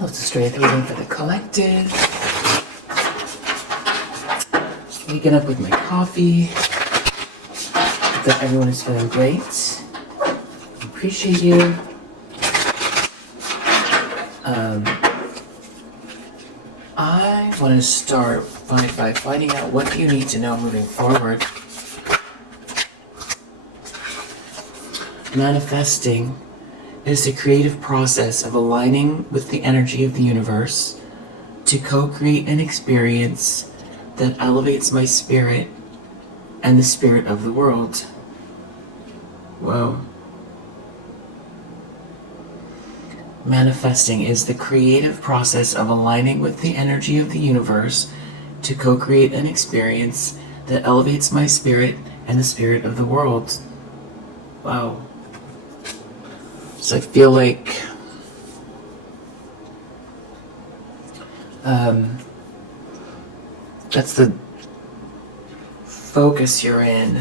Let's straight reading for the collective. Just waking up with my coffee. Hope that everyone is feeling great. Appreciate you. I want to start by finding out what you need to know moving forward. Manifesting is the creative process of aligning with the energy of the universe to co-create an experience that elevates my spirit and the spirit of the world. Whoa. Manifesting is the creative process of aligning with the energy of the universe to co-create an experience that elevates my spirit and the spirit of the world. Wow. So I feel like that's the focus you're in.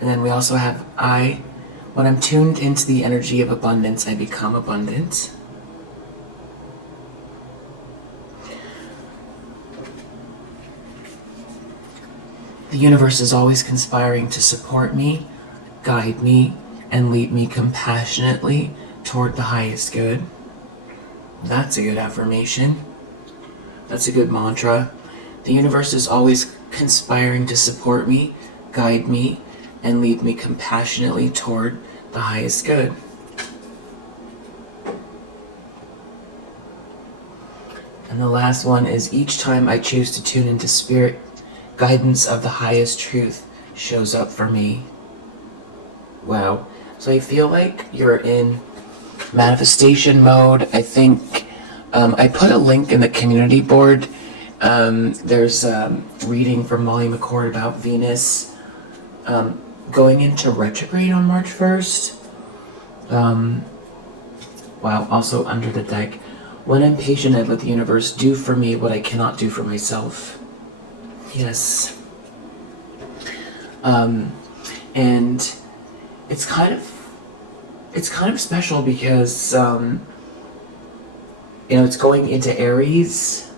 And then we also have when I'm tuned into the energy of abundance, I become abundant. The universe is always conspiring to support me, guide me, and lead me compassionately toward the highest good. That's a good affirmation. That's a good mantra. The universe is always conspiring to support me, guide me, and lead me compassionately toward the highest good. And the last one is each time I choose to tune into spirit, guidance of the highest truth shows up for me. Wow. So I feel like you're in manifestation mode. I think I put a link in the community board. There's reading from Molly McCord about Venus going into retrograde on March 1st. Wow, also under the deck. When I'm patient, I let the universe do for me what I cannot do for myself. Yes. And it's kind of special because it's going into Aries.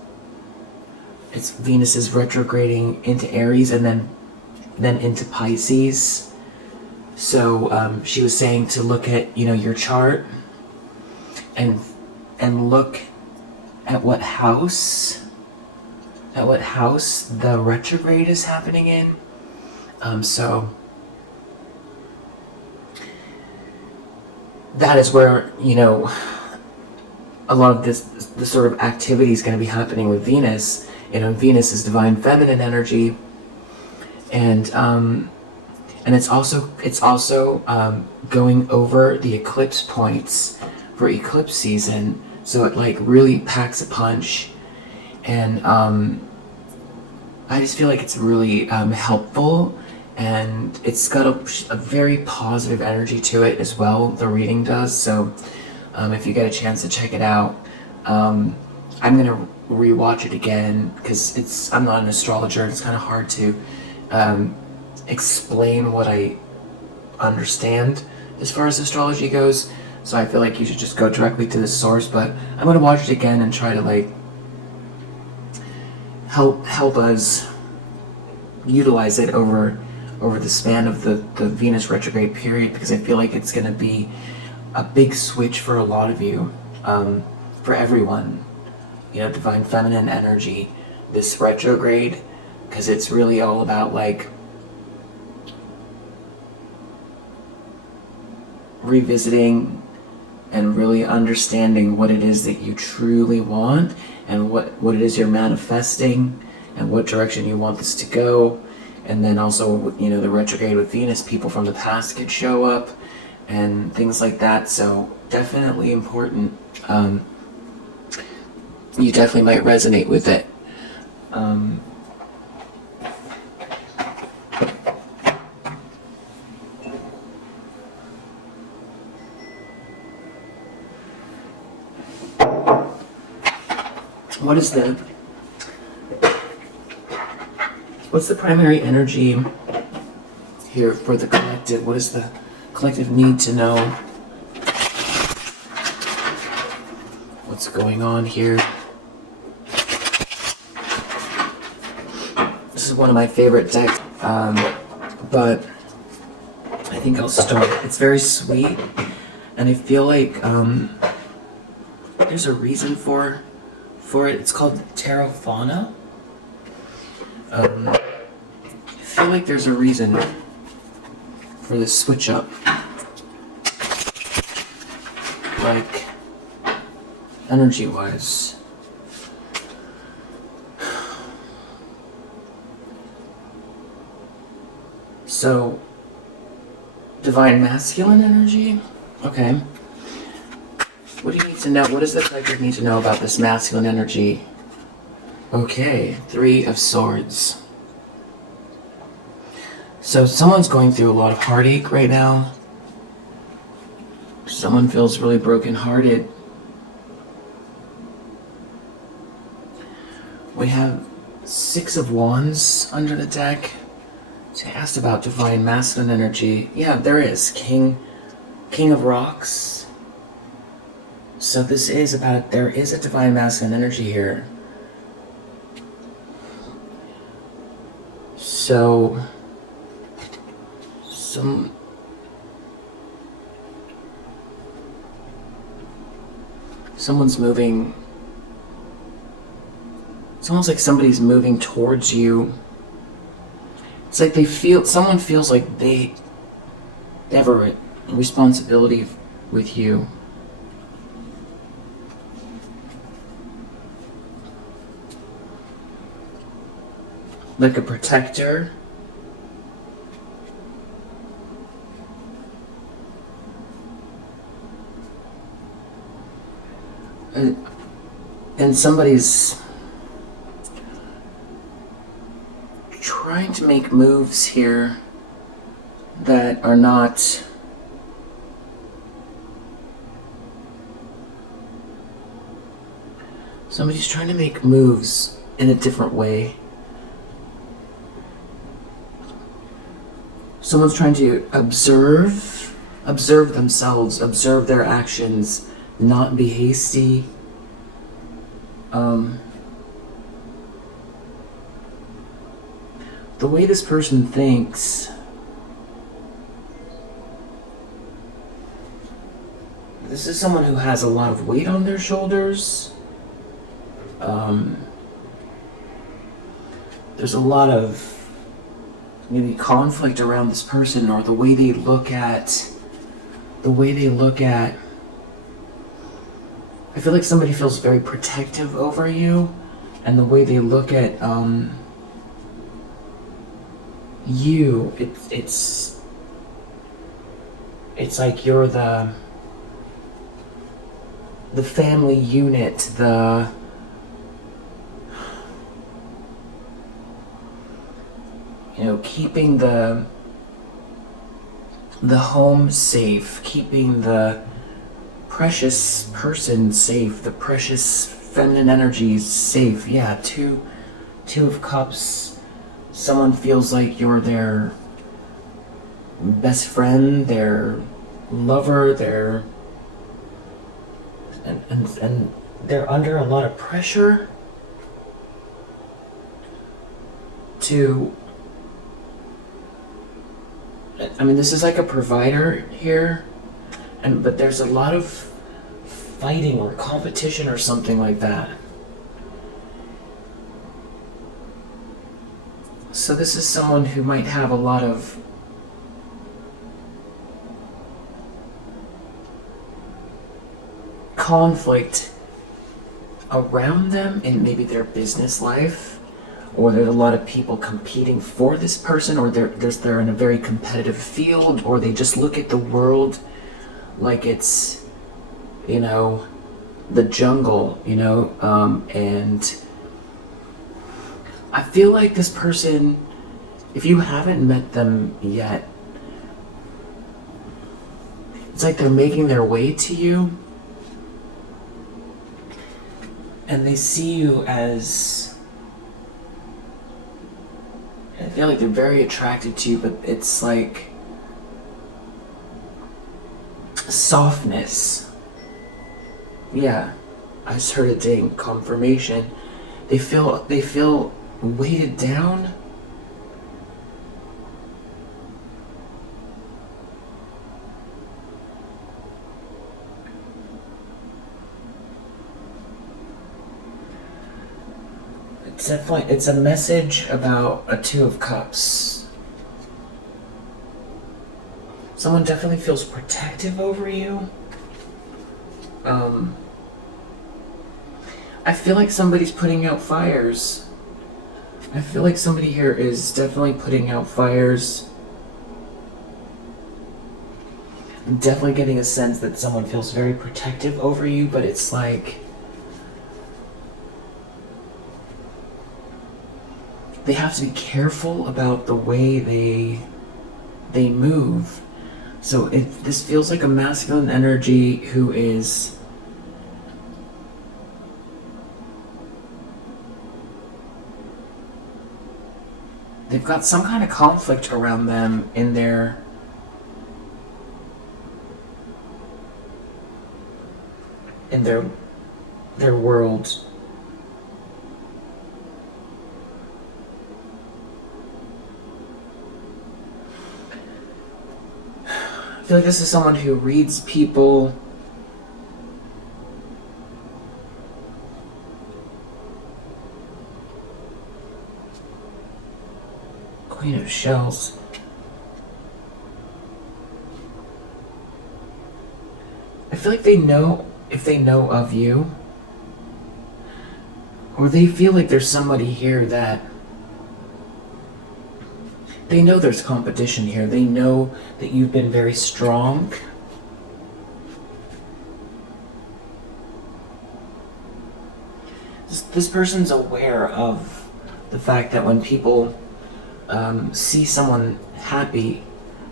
It's Venus is retrograding into Aries and then into Pisces. So she was saying to look at your chart and look at what house the retrograde is happening in. So that is where a lot of this sort of activity is going to be happening with Venus. Venus is divine feminine energy, and it's also going over the eclipse points for eclipse season, so it really packs a punch, and I just feel like it's really helpful, and it's got a very positive energy to it as well. The reading does. So if you get a chance to check it out, I'm gonna rewatch it again because I'm not an astrologer. It's kind of hard to explain what I understand as far as astrology goes. So I feel like you should just go directly to the source. But I'm gonna watch it again and try to help us utilize it over the span of the Venus retrograde period, because I feel like it's going to be a big switch for a lot of you, for everyone. Divine feminine energy, this retrograde, because it's really all about revisiting and really understanding what it is that you truly want, and what it is you're manifesting, and what direction you want this to go. And then also, the retrograde with Venus, people from the past could show up and things like that. So definitely important. You definitely might resonate with it. What's the primary energy here for the collective? What does the collective need to know? What's what's going on here. This is one of my favorite decks, but I think I'll start. It's very sweet, and I feel like there's a reason for it. It's called Terra Fauna. I feel like there's a reason for this switch up. Like, energy-wise. So, divine masculine energy? Okay. What do you need to know? What does the collective need to know about this masculine energy? Okay, 3 of Swords. So someone's going through a lot of heartache right now. Someone feels really brokenhearted. We have 6 of Wands under the deck. So I asked about divine masculine energy. Yeah, there is. King of Rocks. So this is about, there is a divine masculine energy here. So, someone's moving. It's almost like somebody's moving towards you. It's like someone feels like they have a responsibility with you. Like a protector. And somebody's trying to make moves here that are not somebody's trying to make moves in a different way. Someone's trying to observe themselves, observe their actions, not be hasty. The way this person thinks, this is someone who has a lot of weight on their shoulders. There's a lot of maybe conflict around this person, or the way they look at I feel like somebody feels very protective over you, and the way they look at you, it's like you're the family unit, keeping the home safe, keeping the precious person safe, the precious feminine energies safe. Yeah, two of Cups. Someone feels like you're their best friend, their lover, and they're under a lot of pressure to, this is like a provider here, but there's a lot of fighting or competition or something like that. So this is someone who might have a lot of conflict around them in maybe their business life, or there's a lot of people competing for this person, or they're in a very competitive field, or they just look at the world like it's, the jungle, and I feel like this person, if you haven't met them yet, it's like they're making their way to you, and they see you as, I feel like they're very attracted to you, but it's like softness. Yeah. I just heard a ding. Confirmation. They feel weighted down. It's a message about a Two of Cups. Someone definitely feels protective over you. I feel like somebody's putting out fires. I feel like somebody here is definitely putting out fires. I'm definitely getting a sense that someone feels very protective over you, but it's like they have to be careful about the way they move. So this feels like a masculine energy who is they've got some kind of conflict around them in their world. I feel like this is someone who reads people. Queen of Shells. I feel like they know, if they know of you, or they feel like there's somebody here that they know there's competition here. They know that you've been very strong. This person's aware of the fact that when people see someone happy,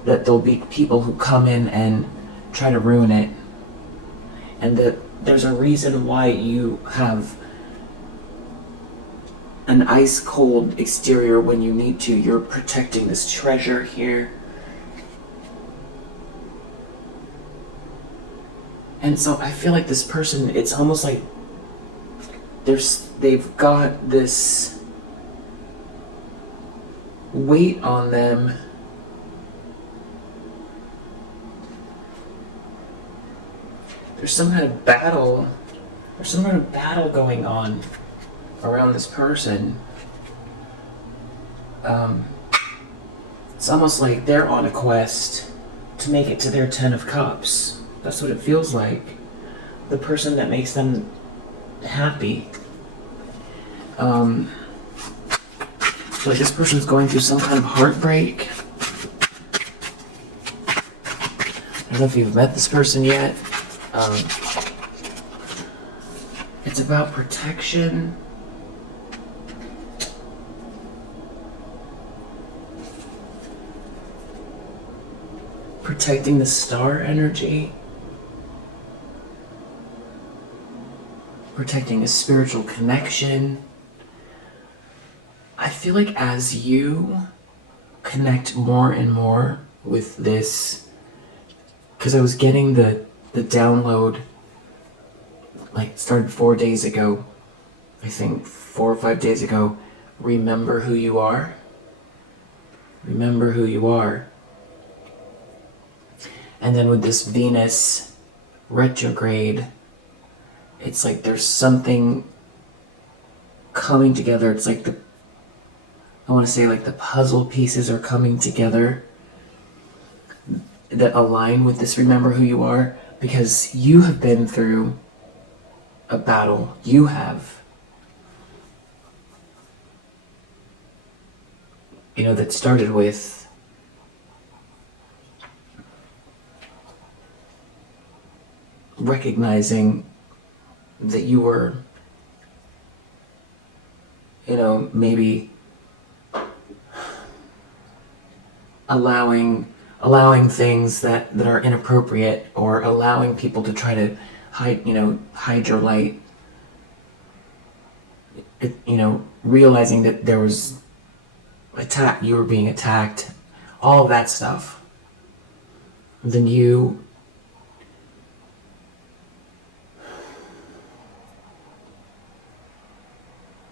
that there'll be people who come in and try to ruin it. And that there's a reason why you have an ice cold exterior when you need to. You're protecting this treasure here. And so I feel like this person, it's almost like they've got this weight on them. There's some kind of battle. There's some kind of battle going on around this person. It's almost like they're on a quest to make it to their 10 of Cups. That's what it feels like. The person that makes them happy. I feel like this person's going through some kind of heartbreak. I don't know if you've met this person yet. It's about protection. Protecting the star energy. Protecting a spiritual connection. I feel like as you connect more and more with this, because I was getting the download, like, started 4 days ago, I think 4 or 5 days ago. Remember who you are. Remember who you are. And then with this Venus retrograde, it's like there's something coming together. It's like I want to say like the puzzle pieces are coming together that align with this remember who you are, because you have been through a battle. You have. That started with recognizing that you were, maybe allowing things that are inappropriate, or allowing people to try to hide your light. Realizing that there was you were being attacked, all of that stuff. Then you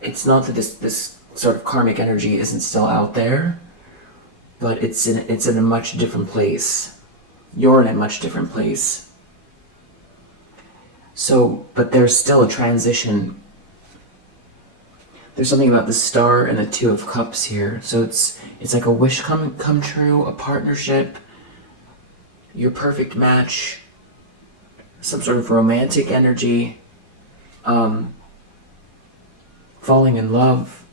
it's not that this sort of karmic energy isn't still out there, but it's in a much different place. You're in a much different place. So, but there's still a transition. There's something about the Star and the Two of Cups here. So it's like a wish come true, a partnership, your perfect match, some sort of romantic energy, falling in love.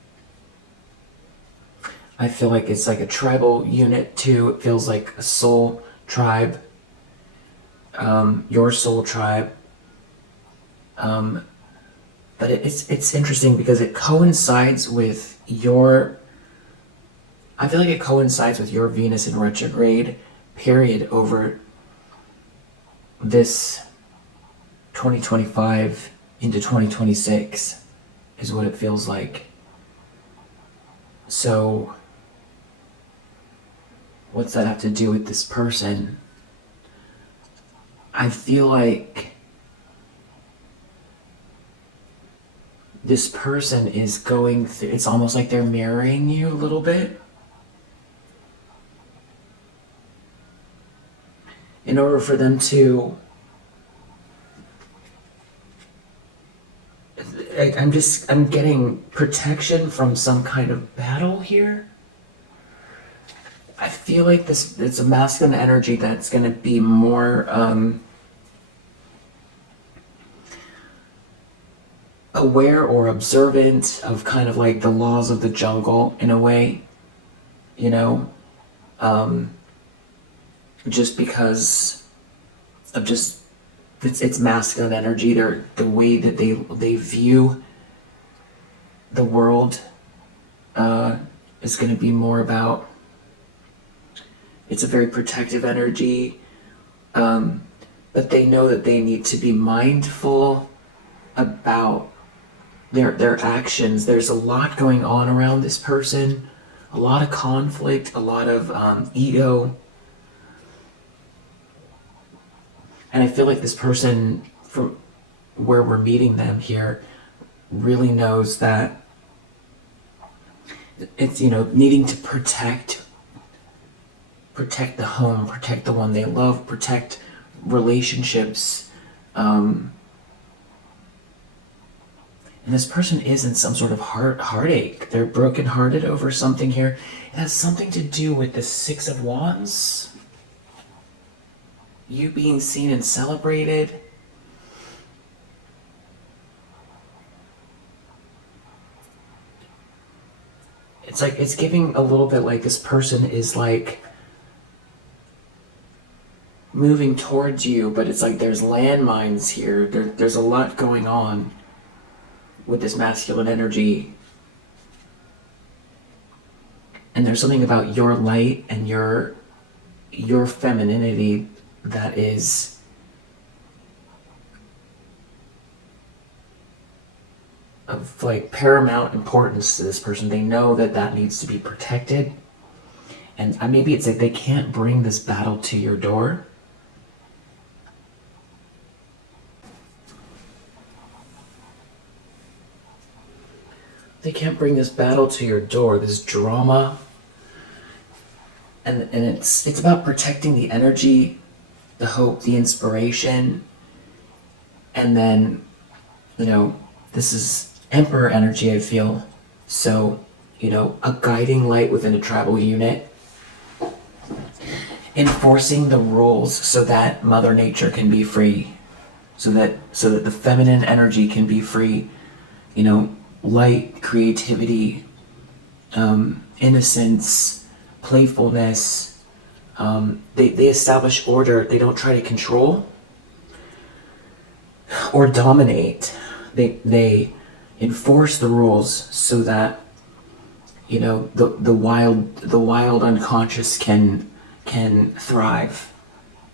I feel like it's like a tribal unit too. It feels like a soul tribe, your soul tribe. But it's interesting because it coincides with your. I feel like it coincides with your Venus in retrograde period over this 2025 into 2026 is what it feels like. So what's that have to do with this person? I feel like this person is going through, it's almost like they're mirroring you a little bit. In order for them to, I'm getting protection from some kind of battle here. I feel like it's a masculine energy that's going to be more aware or observant of kind of like the laws of the jungle in a way, you know, just because of just it's masculine energy. They're the way that they view the world is going to be more about. It's a very protective energy, but they know that they need to be mindful about their actions. There's a lot going on around this person, a lot of conflict, a lot of ego. And I feel like this person, from where we're meeting them here, really knows that it's, you know, needing to protect the home, protect the one they love, protect relationships. And this person is in some sort of heartache. They're brokenhearted over something here. It has something to do with the Six of Wands. You being seen and celebrated. It's like, it's giving a little bit like this person is like moving towards you, but it's like there's landmines here. There's a lot going on with this masculine energy. And there's something about your light and your femininity that is of like paramount importance to this person. They know that needs to be protected. And maybe it's like they can't bring this battle to your door. They can't bring this battle to your door, this drama. And it's about protecting the energy, the hope, the inspiration. And then, you know, this is Emperor energy, I feel. So, you know, a guiding light within a tribal unit. Enforcing the rules so that Mother Nature can be free. So that the feminine energy can be free. You know, light, creativity, innocence, playfulness. They establish order. They don't try to control or dominate. They enforce the rules so that, you know, the wild unconscious can thrive.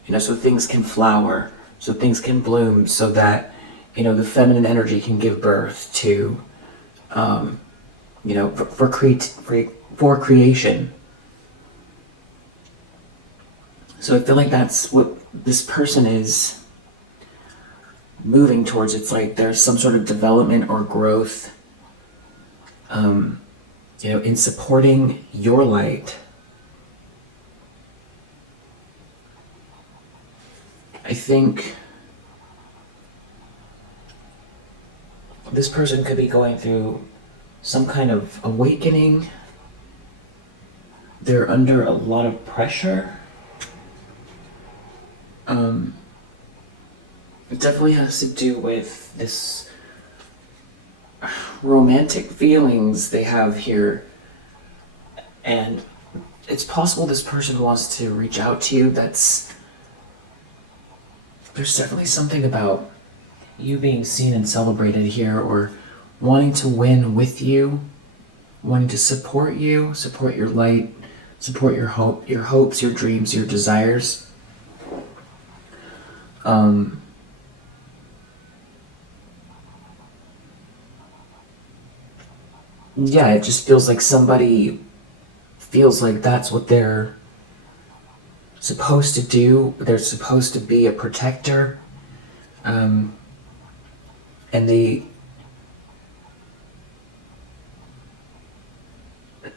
You know, so things can flower, so things can bloom, so that, you know, the feminine energy can give birth to, you know, for creation. So I feel like that's what this person is moving towards. It's like there's some sort of development or growth in supporting your light. I think this person could be going through some kind of awakening. They're under a lot of pressure. It definitely has to do with this romantic feelings they have here. And it's possible this person wants to reach out to you. There's definitely something about you being seen and celebrated here, or wanting to win with you, wanting to support you, support your light, support your hopes, your dreams, your desires. Yeah, it just feels like somebody feels like that's what they're supposed to do. They're supposed to be a protector. And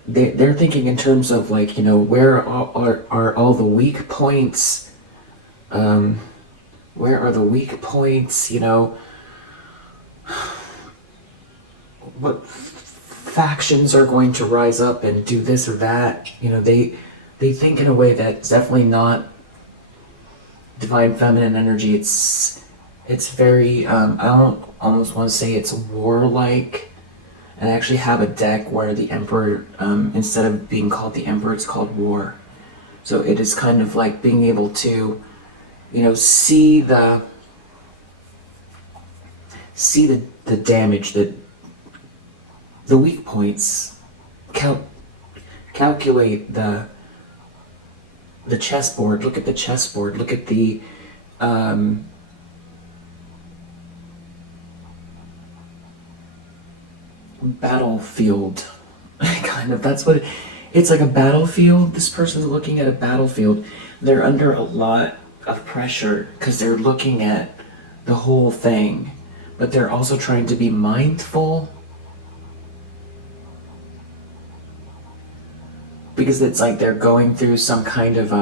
they're thinking in terms of like, where are all the weak points? Where are the weak points? What factions are going to rise up and do this or that? They think in a way that's definitely not divine feminine energy. It's very I don't almost want to say it's warlike. And I actually have a deck where the Emperor, instead of being called the Emperor, it's called War. So it is kind of like being able to, see the damage, the weak points, calculate the chessboard. Look at the chessboard. Look at the battlefield. Kind of, that's what it's like, a battlefield. This person's looking at a battlefield. They're under a lot of pressure because they're looking at the whole thing, but they're also trying to be mindful, because it's like they're going through some kind of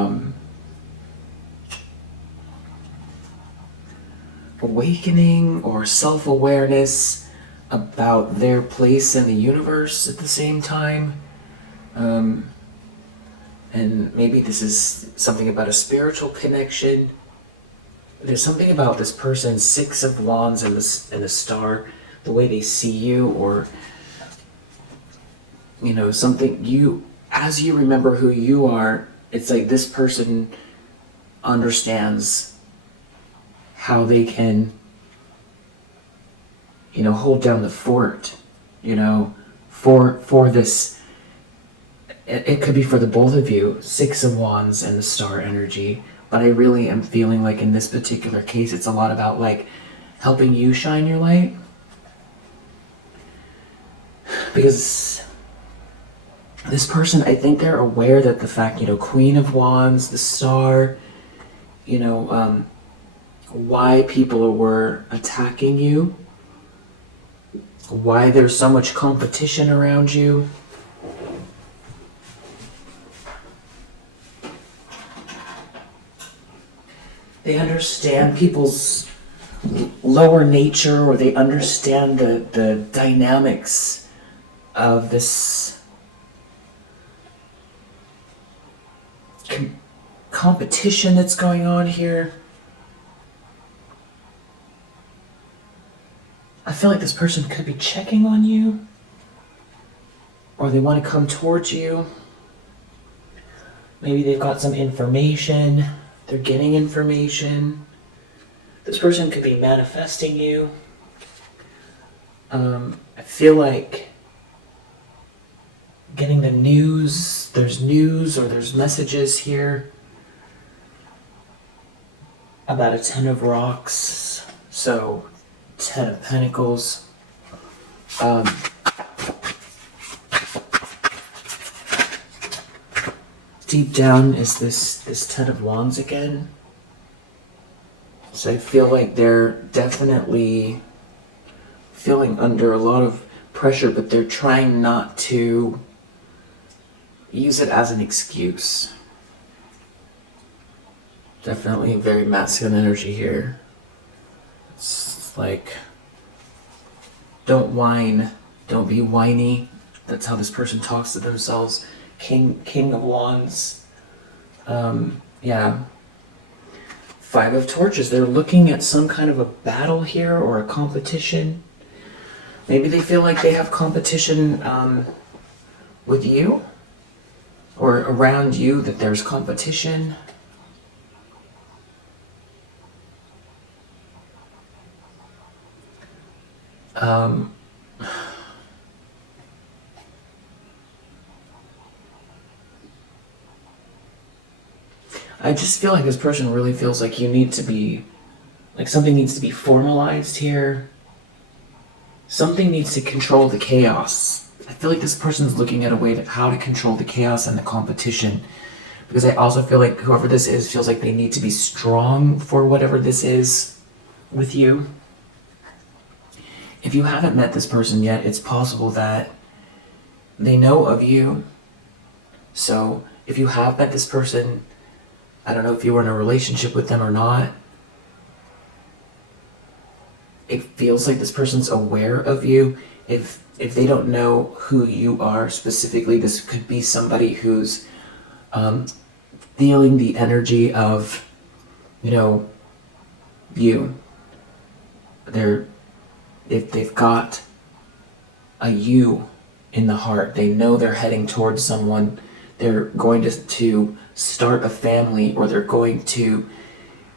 awakening or self-awareness about their place in the universe at the same time. And maybe this is something about a spiritual connection. There's something about this person's Six of Wands and the star, the way they see you, or something as you remember who you are. It's like this person understands how they can hold down the fort, for this. It could be for the both of you, Six of Wands and the star energy. But I really am feeling like in this particular case, it's a lot about like helping you shine your light. Because this person, I think they're aware that the fact, Queen of Wands, the star, why people were attacking you, why there's so much competition around you. They understand people's lower nature, or they understand the dynamics of this competition that's going on here. I feel like this person could be checking on you, or they want to come towards you. Maybe they've got some information. They're getting information. This person could be manifesting you. I feel like getting the news. There's news or there's messages here about a Ten of Rocks. So, Ten of Pentacles. Deep down is this Ten of Wands again. So I feel like they're definitely feeling under a lot of pressure, but they're trying not to use it as an excuse. Definitely very masculine energy here. It's like, don't whine, don't be whiny. That's how this person talks to themselves. King of Wands. Yeah. Five of Torches. They're looking at some kind of a battle here or a competition. Maybe they feel like they have competition with you or around you, that there's competition. I just feel like this person really feels like you need to be, like something needs to be formalized here. Something needs to control the chaos. I feel like this person's looking at a way to how to control the chaos and the competition. Because I also feel like whoever this is feels like they need to be strong for whatever this is with you. If you haven't met this person yet, it's possible that they know of you. So if you have met this person, I don't know if you were in a relationship with them or not, it feels like this person's aware of you. If they don't know who you are specifically, this could be somebody who's feeling the energy of, you. If they've got a you in the heart, they know they're heading towards someone. They're going to start a family, or they're going to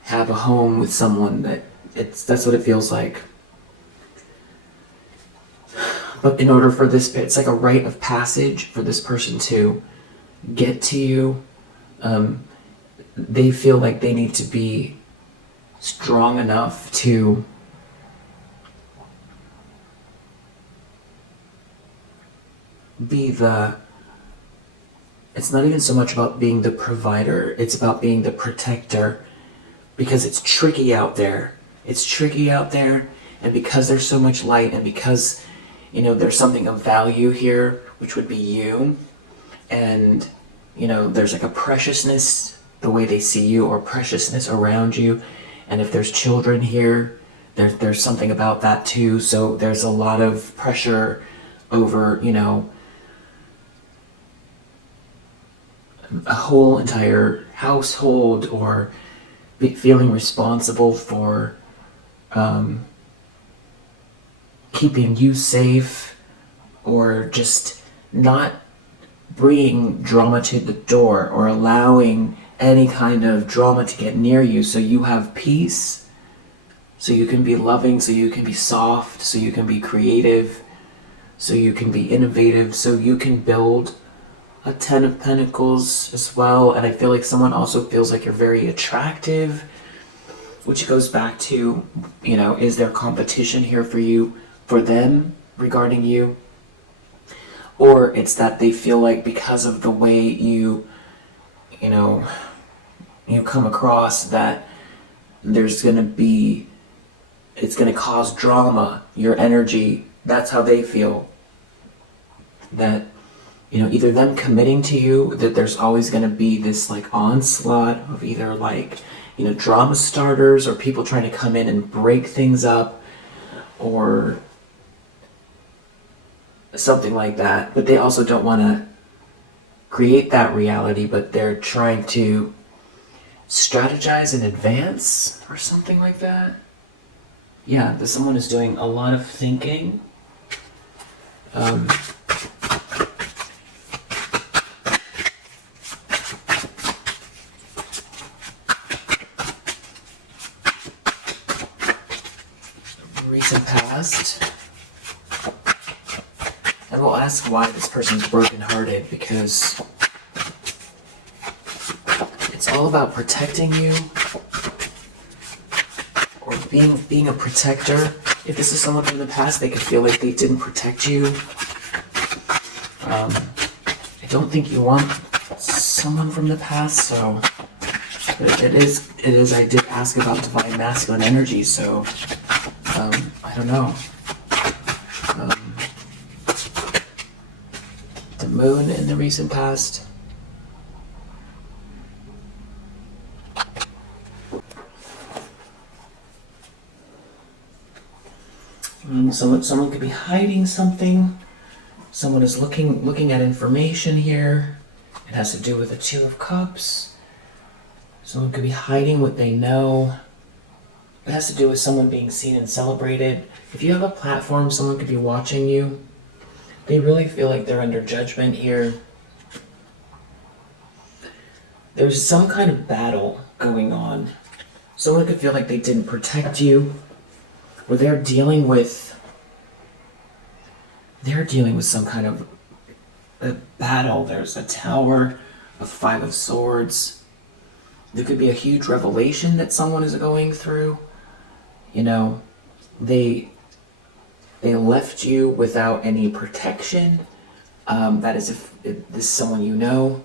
have a home with someone. That's what it feels like. But in order for this, it's like a rite of passage for this person to get to you. They feel like they need to be strong enough to be it's not even so much about being the provider, it's about being the protector, because it's tricky out there. It's tricky out there, and because there's so much light, and because, there's something of value here, which would be you, and, there's like a preciousness, the way they see you, or preciousness around you, and if there's children here, there's something about that too, so there's a lot of pressure over, a whole entire household, or feeling responsible for keeping you safe, or just not bringing drama to the door, or allowing any kind of drama to get near you, so you have peace, so you can be loving, so you can be soft, so you can be creative, so you can be innovative, so you can build a 10 of Pentacles as well. And I feel like someone also feels like you're very attractive, which goes back to, is there competition here for them regarding you? Or it's that they feel like because of the way you come across, that it's gonna cause drama, your energy. That's how they feel. That either them committing to you, that there's always going to be this like onslaught of either like, drama starters, or people trying to come in and break things up, or something like that. But they also don't want to create that reality, but they're trying to strategize in advance, or something like that. Yeah, that someone is doing a lot of thinking. Recent past, and we'll ask why this person's brokenhearted, because it's all about protecting you, or being a protector. If this is someone from the past, they could feel like they didn't protect you. I don't think you want someone from the past, so it is. I did ask about divine masculine energy, so I don't know. moon in the recent past. Someone could be hiding something. Someone is looking at information here. It has to do with the Two of Cups. Someone could be hiding what they know. It has to do with someone being seen and celebrated. If you have a platform, someone could be watching you. They really feel like they're under judgment here. There's some kind of battle going on. Someone could feel like they didn't protect you, or they're dealing with some kind of a battle. There's a Tower, a Five of Swords. There could be a huge revelation that someone is going through. You know, they left you without any protection. That is if this is someone you know.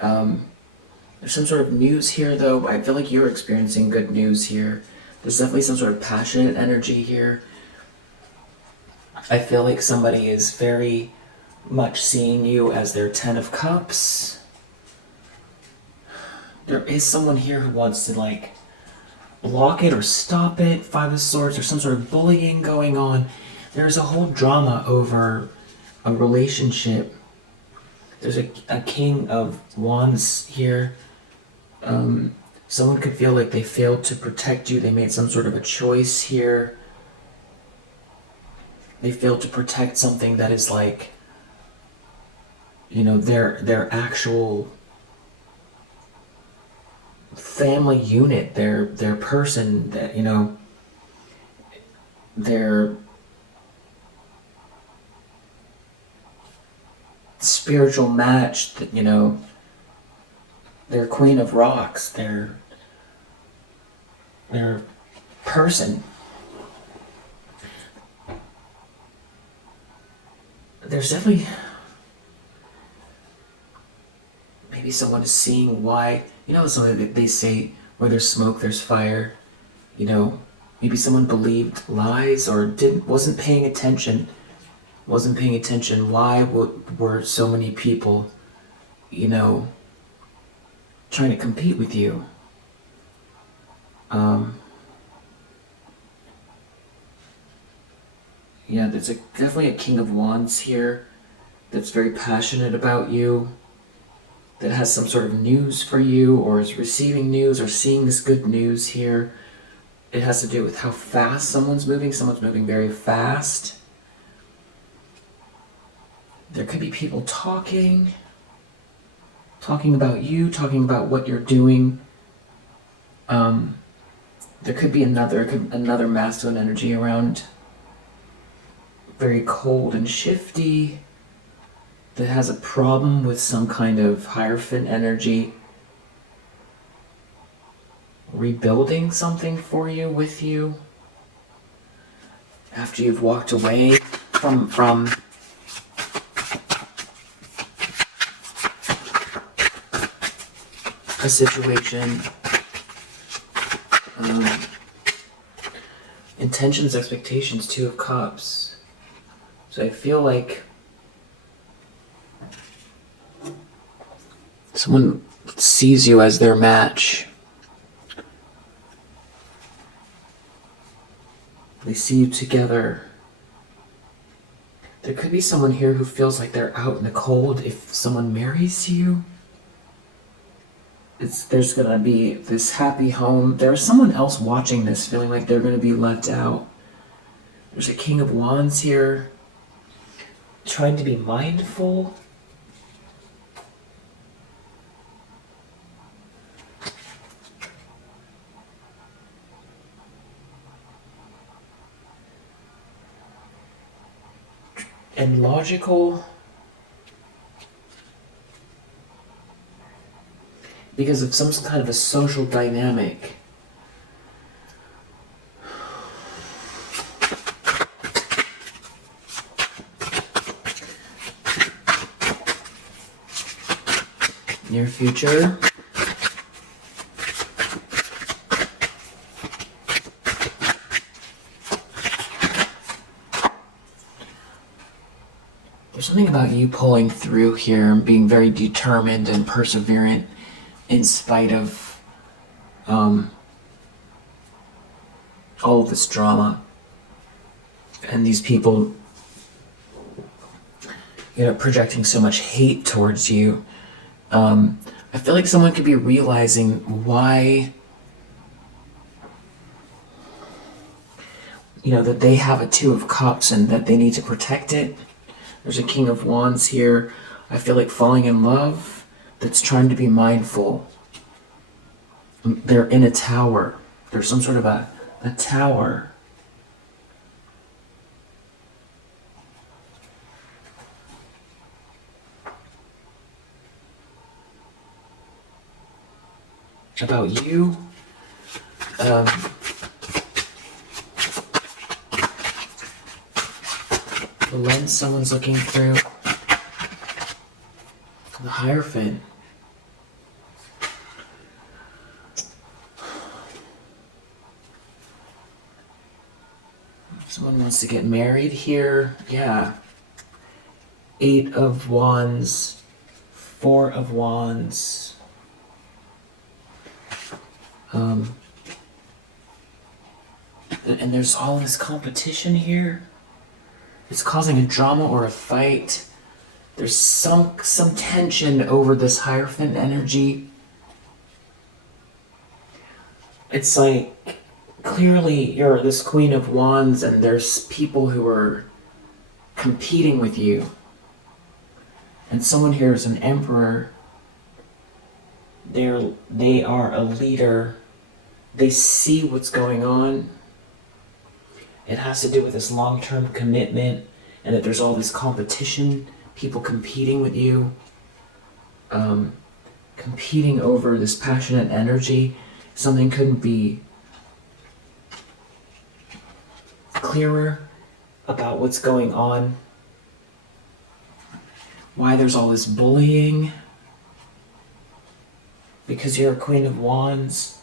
There's some sort of news here, though. I feel like you're experiencing good news here. There's definitely some sort of passionate energy here. I feel like somebody is very much seeing you as their Ten of Cups. There is someone here who wants to, like, block it or stop it. Five of Swords, or some sort of bullying going on. There's a whole drama over a relationship. There's a King of Wands here. Someone could feel like they failed to protect you. They made some sort of a choice here. They failed to protect something that is like, you know, their actual family unit, their person, that, you know, their spiritual match, that, you know, their Queen of Rocks, their person. There's definitely, maybe someone is seeing why, you know, something that they say, where there's smoke, there's fire. You know, maybe someone believed lies or wasn't paying attention. Why were so many people, you know, trying to compete with you? Yeah, there's definitely a King of Wands here that's very passionate about you, that has some sort of news for you, or is receiving news or seeing this good news here. It has to do with how fast someone's moving. Someone's moving very fast. There could be people talking about you, talking about what you're doing. There could be another masculine energy around, very cold and shifty, that has a problem with some kind of Hierophant energy rebuilding something for you, with you, after you've walked away from a situation. Intentions, expectations, Two of Cups. So I feel like someone sees you as their match. They see you together. There could be someone here who feels like they're out in the cold if someone marries you. There's gonna be this happy home. There's someone else watching this feeling like they're gonna be left out. There's a King of Wands here, trying to be mindful. And logical. Because of some kind of a social dynamic. Near future. There's something about you pulling through here and being very determined and perseverant in spite of all of this drama and these people, projecting so much hate towards you. I feel like someone could be realizing why, that they have a Two of Cups and that they need to protect it. There's a King of Wands here. I feel like falling in love that's trying to be mindful. They're in a tower. There's some sort of a tower. About you. The lens someone's looking through. The Hierophant. Someone wants to get married here. Yeah. 8 of Wands. 4 of Wands. And there's all this competition here. It's causing a drama or a fight. There's some tension over this Hierophant energy. It's like, clearly you're this Queen of Wands and there's people who are competing with you. And someone here is an Emperor. They are a leader. They see what's going on. It has to do with this long-term commitment and that there's all this competition, people competing with you, competing over this passionate energy. Something couldn't be clearer about what's going on, why there's all this bullying, because you're a Queen of Wands.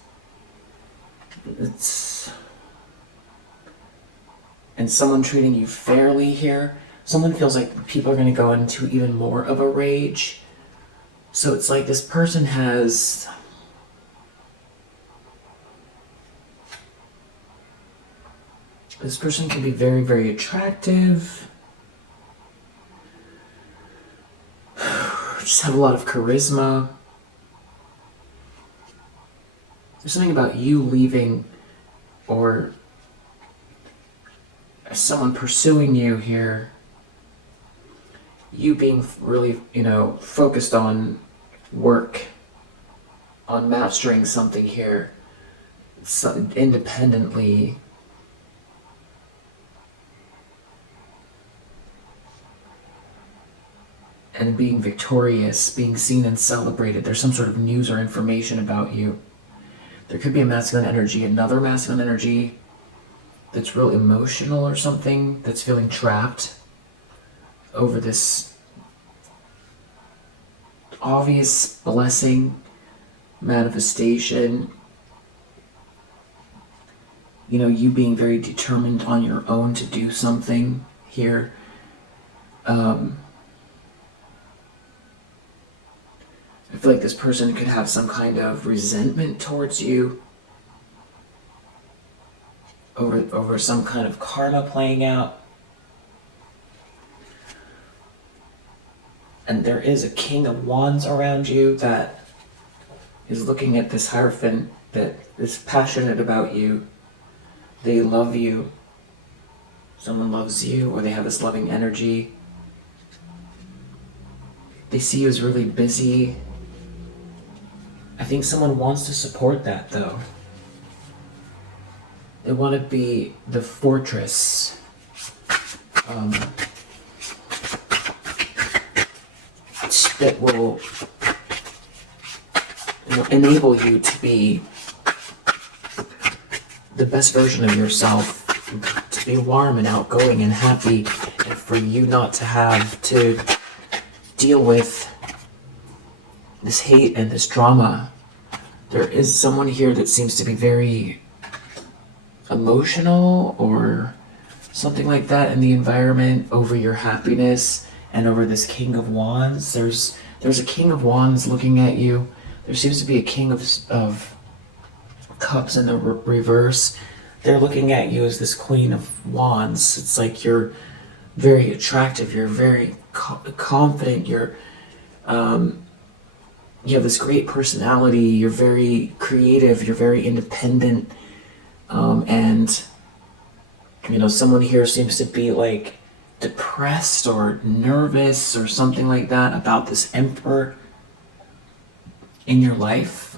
And someone treating you fairly here. Someone feels like people are going to go into even more of a rage. So it's like this person has... This person can be very, very attractive. Just have a lot of charisma. There's something about you leaving or someone pursuing you here. You being really, focused on work, on mastering something here, independently. And being victorious, being seen and celebrated. There's some sort of news or information about you. There could be a masculine energy, another masculine energy that's real emotional or something, that's feeling trapped over this obvious blessing, manifestation. You being very determined on your own to do something here. I feel like this person could have some kind of resentment towards you over some kind of karma playing out. And there is a King of Wands around you that is looking at this Hierophant that is passionate about you. They love you. Someone loves you, or they have this loving energy. They see you as really busy. I think someone wants to support that, though. They want to be the fortress. That will enable you to be the best version of yourself, to be warm and outgoing and happy, and for you not to have to deal with this hate and this drama. There is someone here that seems to be very emotional or something like that in the environment over your happiness And over this King of Wands, there's a King of Wands looking at you. There seems to be a King of Cups in the reverse. They're looking at you as this Queen of Wands. It's like you're very attractive. You're very confident. You have this great personality. You're very creative. You're very independent. And someone here seems to be like depressed or nervous or something like that about this Emperor in your life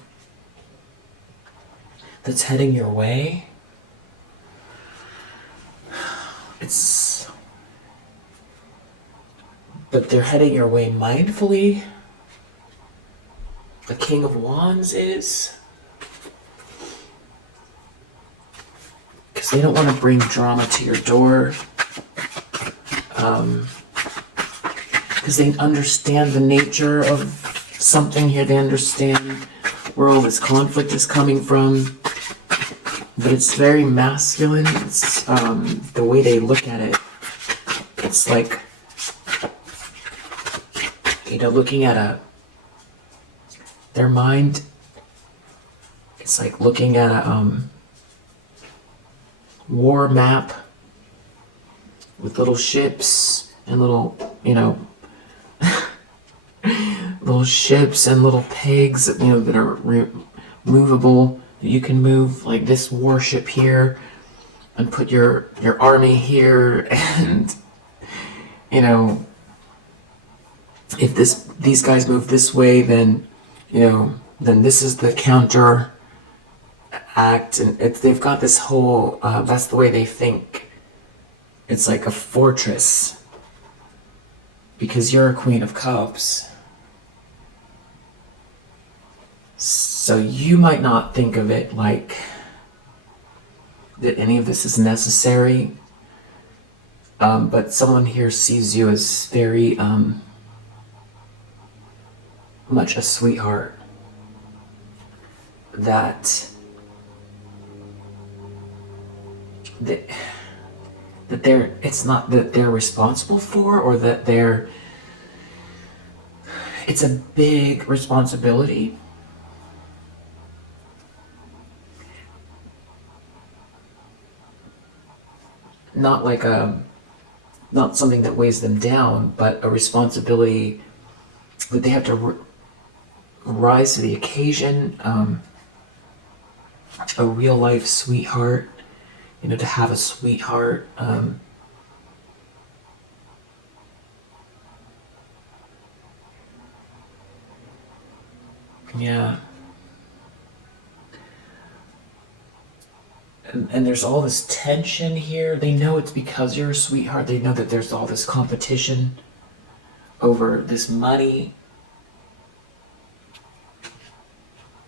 that's heading your way. But they're heading your way mindfully. The King of Wands is. Because they don't want to bring drama to your door. Because they understand the nature of something here. They understand where all this conflict is coming from. But it's very masculine. It's the way they look at it. It's like, looking at their mind. It's like looking at a war map with little ships and little ships and little pegs, that are movable. You can move like this warship here and put your army here, and if these guys move this way, then this is the counter act, and they've got this whole that's the way they think. It's like a fortress, because you're a Queen of Cups. So you might not think of it like that any of this is necessary, but someone here sees you as very much a sweetheart that it's not that they're responsible for, or that it's a big responsibility. Not like not something that weighs them down, but a responsibility that they have to rise to the occasion. A real life sweetheart, to have a sweetheart. Yeah. And there's all this tension here. They know it's because you're a sweetheart. They know that there's all this competition over this money.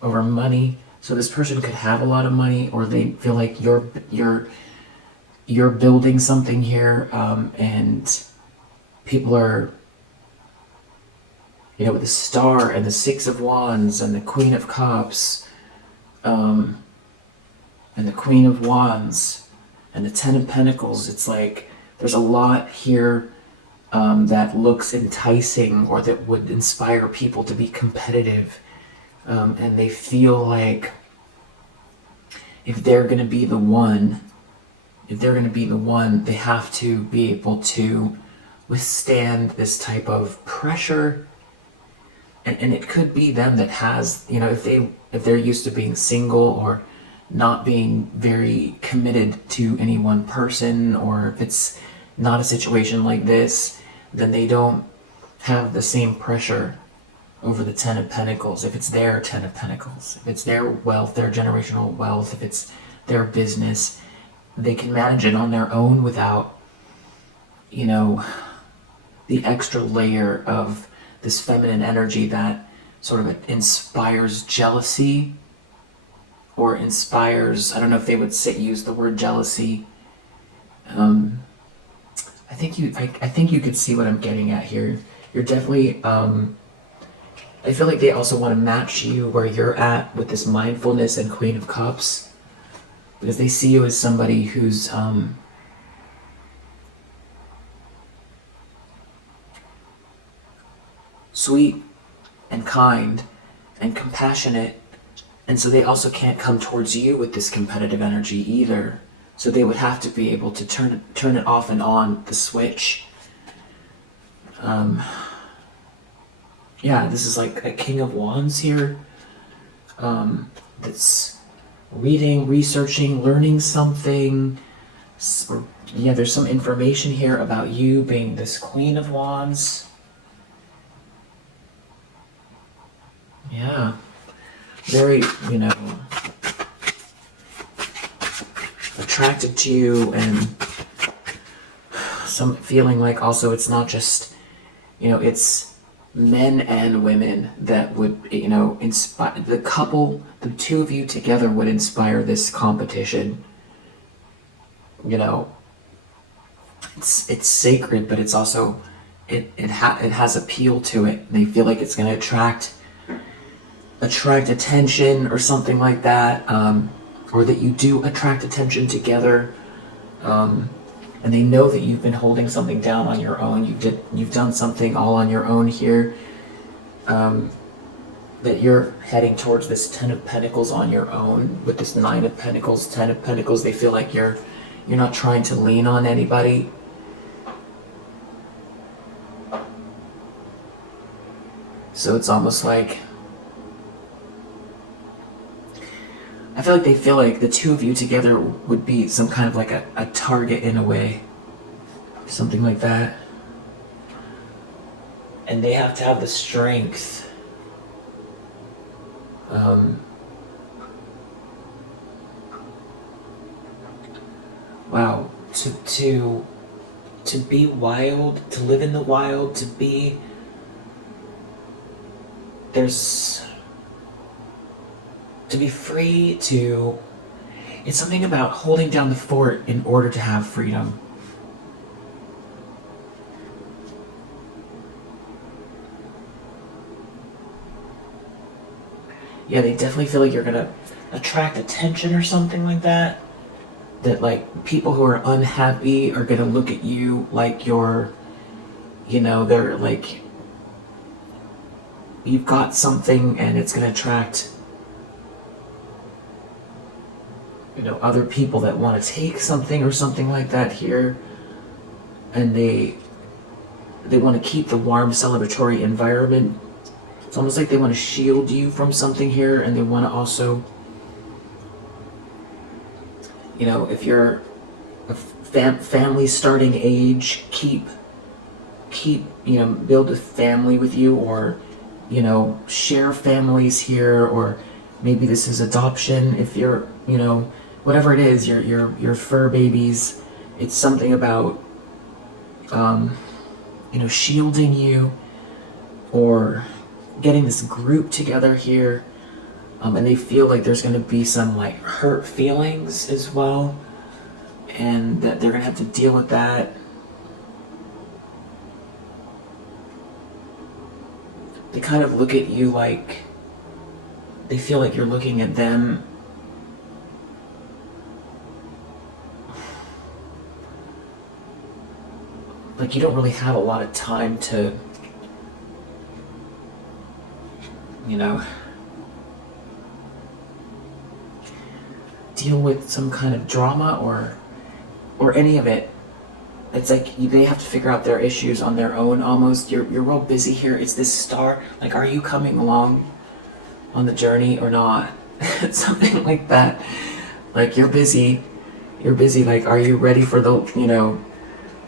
Over money. So this person could have a lot of money, or they feel like you're building something here, and people are, with the Star and the Six of Wands and the Queen of Cups, and the Queen of Wands and the Ten of Pentacles. It's like there's a lot here that looks enticing, or that would inspire people to be competitive. And they feel like if they're going to be the one, they have to be able to withstand this type of pressure. And it could be them that has, if they're used to being single, or not being very committed to any one person, or if it's not a situation like this, then they don't have the same pressure over the Ten of Pentacles. If it's their Ten of Pentacles, if it's their wealth, their generational wealth, if it's their business, they can manage it on their own without, the extra layer of this feminine energy that sort of inspires jealousy, or inspires, I don't know if they would use the word jealousy. I think you could see what I'm getting at here. You're definitely, I feel like they also want to match you where you're at with this mindfulness and Queen of Cups, because they see you as somebody who's sweet and kind and compassionate, and so they also can't come towards you with this competitive energy either. So they would have to be able to turn it off and on, the switch. Yeah, this is like a King of Wands here. That's reading, researching, learning something. Or, yeah, there's some information here about you being this Queen of Wands. Yeah. Very, attracted to you, and some feeling like also it's not just, it's men and women that would, inspire the couple, the two of you together would inspire this competition. It's sacred, but it's also, it has appeal to it. They feel like it's going to attract attention or something like that, or that you do attract attention together, and they know that you've been holding something down on your own. You've done something all on your own here, that you're heading towards this 10 of Pentacles on your own with this 9 of Pentacles, 10 of Pentacles. They feel like you're not trying to lean on anybody. So it's almost like, I feel like they feel like the two of you together would be some kind of like a target in a way. Something like that. And they have to have the strength. Wow. To be wild, to live in the wild, to be... To be free, it's something about holding down the fort in order to have freedom. Yeah, they definitely feel like you're gonna attract attention or something like that. That like people who are unhappy are gonna look at you like you're, they're like, you've got something, and it's gonna attract other people that want to take something or something like that here, and they want to keep the warm celebratory environment. It's almost like they want to shield you from something here, and they want to also, if you're a family starting age, keep build a family with you, or share families here, or maybe this is adoption if you're whatever it is, your fur babies. It's something about shielding you, or getting this group together here, and they feel like there's going to be some like hurt feelings as well, and that they're going to have to deal with that. They kind of look at you like they feel like you're looking at them like you don't really have a lot of time to, deal with some kind of drama or any of it. It's like they have to figure out their issues on their own almost. You're real busy here. It's this star. Like, are you coming along on the journey or not? Something like that. Like, you're busy. Like, are you ready for the,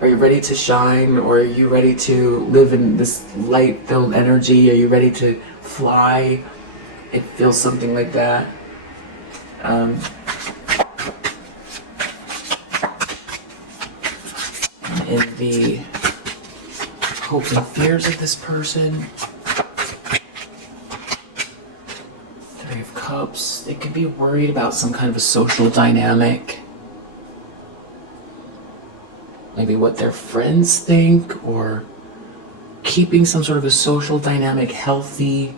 are you ready to shine, or are you ready to live in this light-filled energy? Are you ready to fly? It feels something like that. In the hopes and fears of this person, Three of Cups, they could be worried about some kind of a social dynamic. Maybe what their friends think, or keeping some sort of a social dynamic healthy,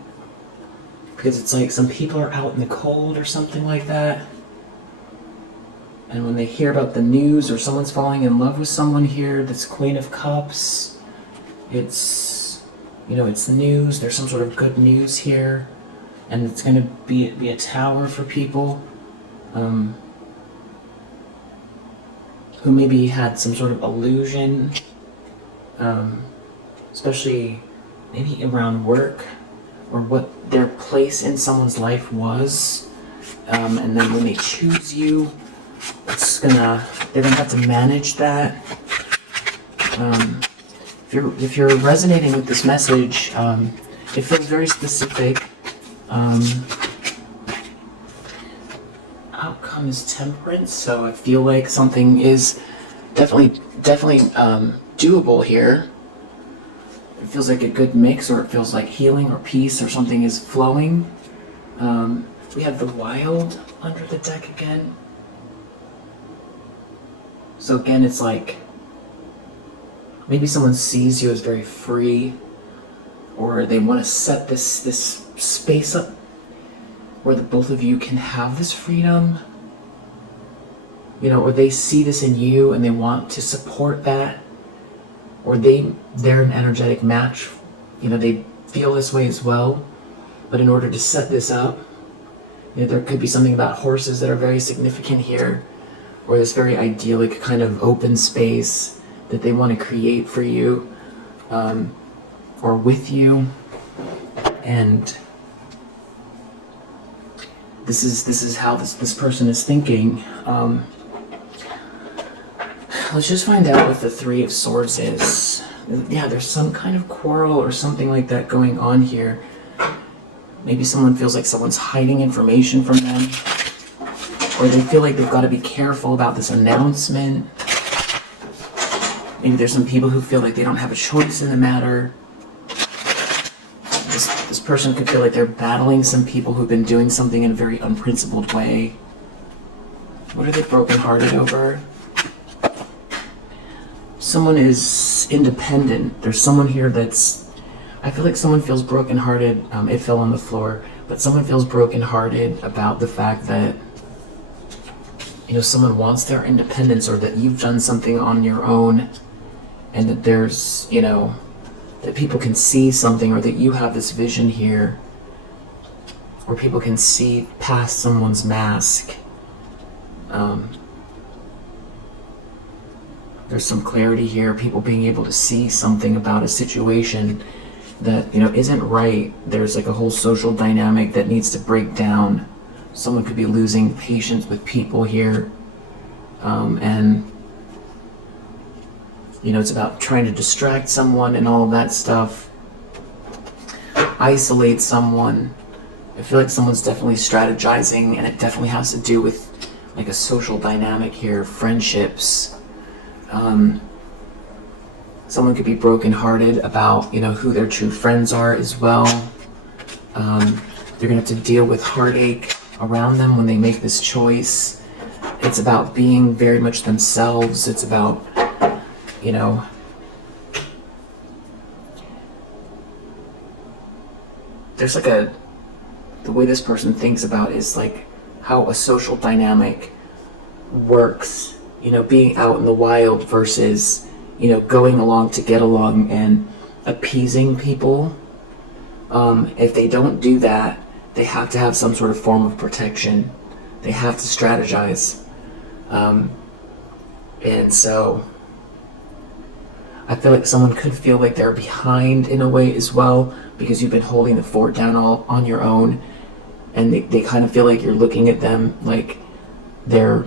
because it's like some people are out in the cold or something like that. And when they hear about the news, or someone's falling in love with someone here, this Queen of Cups, it's You know, it's news. There's some sort of good news here, and it's going to be a tower for people who maybe had some sort of illusion, especially maybe around work or what their place in someone's life was, and then when they choose you, they're gonna have to manage that. If you're resonating with this message, it feels very specific. Outcome is temperance, so I feel like something is definitely doable here. It feels like a good mix, or it feels like healing or peace or something is flowing. We have the wild under the deck again. So again, it's like maybe someone sees you as very free, or they want to set this space up where the both of you can have this freedom, you know, or they see this in you and they want to support that, or they're an energetic match, you know, they feel this way as well. But in order to set this up, you know, there could be something about horses that are very significant here, or this very idyllic kind of open space that they want to create for you, or with you. And this is how this person is thinking. Let's just find out what the Three of Swords is. Yeah, there's some kind of quarrel or something like that going on here. Maybe someone feels like someone's hiding information from them, or they feel like they've got to be careful about this announcement. Maybe there's some people who feel like they don't have a choice in the matter. This person could feel like they're battling some people who've been doing something in a very unprincipled way. What are they brokenhearted over? Someone is independent. There's someone here I feel like someone feels brokenhearted. It fell on the floor, but someone feels brokenhearted about the fact that, you know, someone wants their independence, or that you've done something on your own, and that there's, you know, that people can see something, or that you have this vision here where people can see past someone's mask. There's some clarity here, people being able to see something about a situation that, you know, isn't right. There's like a whole social dynamic that needs to break down. Someone could be losing patience with people here, and you know, it's about trying to distract someone and all of that stuff, isolate someone. I feel like someone's definitely strategizing, and it definitely has to do with like a social dynamic here, friendships. Someone could be brokenhearted about, you know, who their true friends are as well. They're gonna have to deal with heartache around them when they make this choice. It's about being very much themselves. It's about, you know, there's like the way this person thinks about is like how a social dynamic works, you know, being out in the wild versus, you know, going along to get along and appeasing people. If they don't do that, they have to have some sort of form of protection. They have to strategize. And so I feel like someone could feel like they're behind in a way as well, because you've been holding the fort down all on your own, and they kind of feel like you're looking at them like they're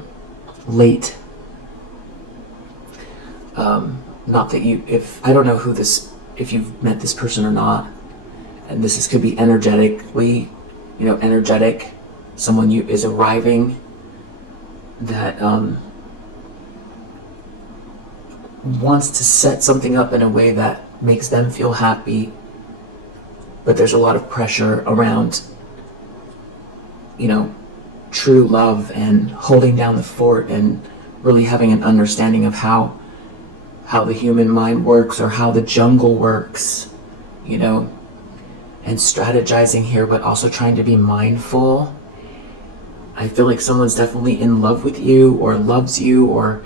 late. Not that I don't know if you've met this person or not, and this could be energetically, you know, energetic. Someone is arriving that wants to set something up in a way that makes them feel happy, but there's a lot of pressure around, you know, true love and holding down the fort and really having an understanding of how the human mind works, or how the jungle works, you know, and strategizing here, but also trying to be mindful. I feel like someone's definitely in love with you, or loves you, or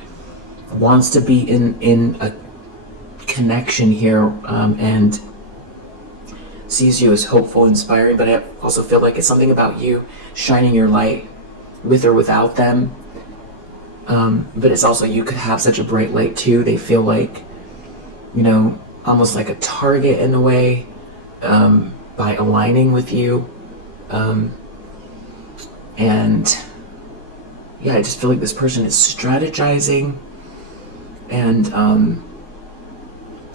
wants to be in a connection here, and sees you as hopeful, inspiring, but I also feel like it's something about you shining your light with or without them. But it's also, you could have such a bright light too. They feel like, almost like a target in a way, by aligning with you. And yeah, I just feel like this person is strategizing, and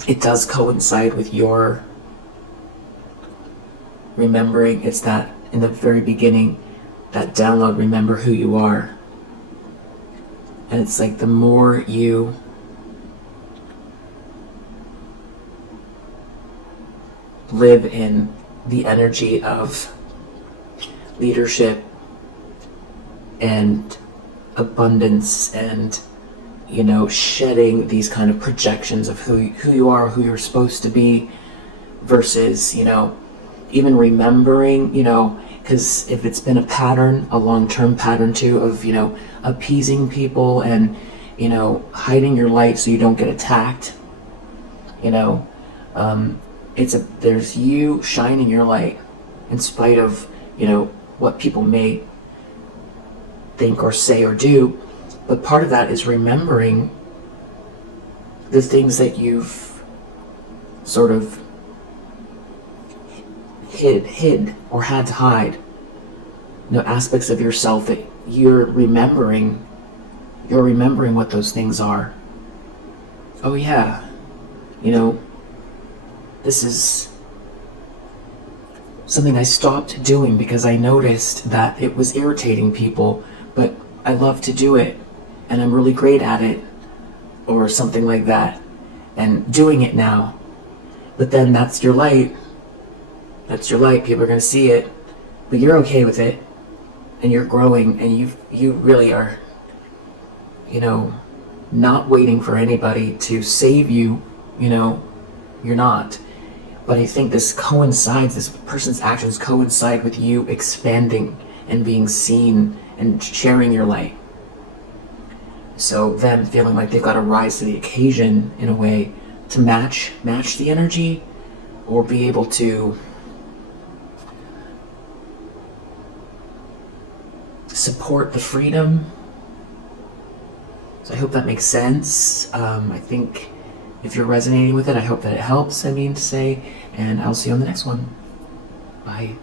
it does coincide with your remembering. It's that in the very beginning, that download, remember who you are. And it's like the more you live in the energy of leadership and abundance and, shedding these kind of projections of who you are, who you're supposed to be, versus, even remembering, because if it's been a pattern, a long-term pattern too, of, appeasing people and, hiding your light so you don't get attacked, there's you shining your light in spite of, what people may think or say or do. But part of that is remembering the things that you've sort of hid or had to hide. Aspects of yourself that you're remembering what those things are. Oh yeah, this is something I stopped doing because I noticed that it was irritating people, but I love to do it and I'm really great at it, or something like that, and doing it now. But then that's your light. People are going to see it, but you're okay with it, and you're growing, and you really are, not waiting for anybody to save you. You're not. But I think this person's actions coincide with you expanding and being seen and sharing your light. So them feeling like they've got to rise to the occasion in a way to match the energy, or be able to support the freedom. So I hope that makes sense. I think if you're resonating with it, I hope that it helps, to say, and I'll see you on the next one. Bye.